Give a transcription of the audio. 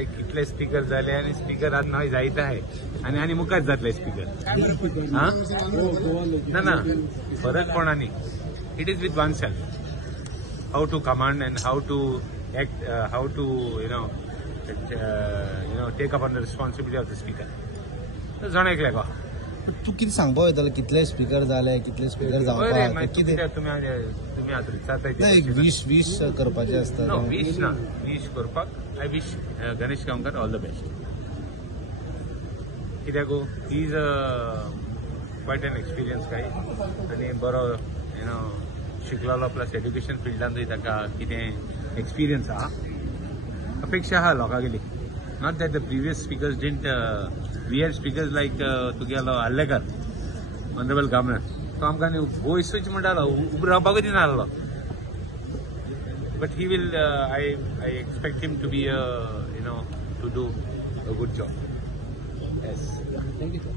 अरे कितले स्पीकर झाले आणि स्पीकर आज नाही जायत आहे आणि मुखात जातले स्पीकर हा ना फरक कोणानी it is with oneself how to command and how to act how to take up on the responsibility of the speaker जण ऐकले का तू किती सांगपा वयतलो कितले स्पीकर जाले कितले स्पीकर जावपाक कितें तुम्ही आज नाही 20 करपाचे असता नो 20 करपाक I wish Ganesh Gaonkar all the best कित्याक he is quite an experience guy आनी बरो शिकलेलो प्लस एड्युकेशन फिल्डांतूय ताका कितें एक्सपिरियन्स आहा अपेक्षा आहा लोकांगेली not that the previous speakers didn't we had speakers like तुगेलो आल्लेकर ऑनरेबल गव्हर्नर तो आमकां वयसूच म्हणटालो उबो रावपाकूच दिनासलो but he will I expect him to be to do a good job yes thank you sir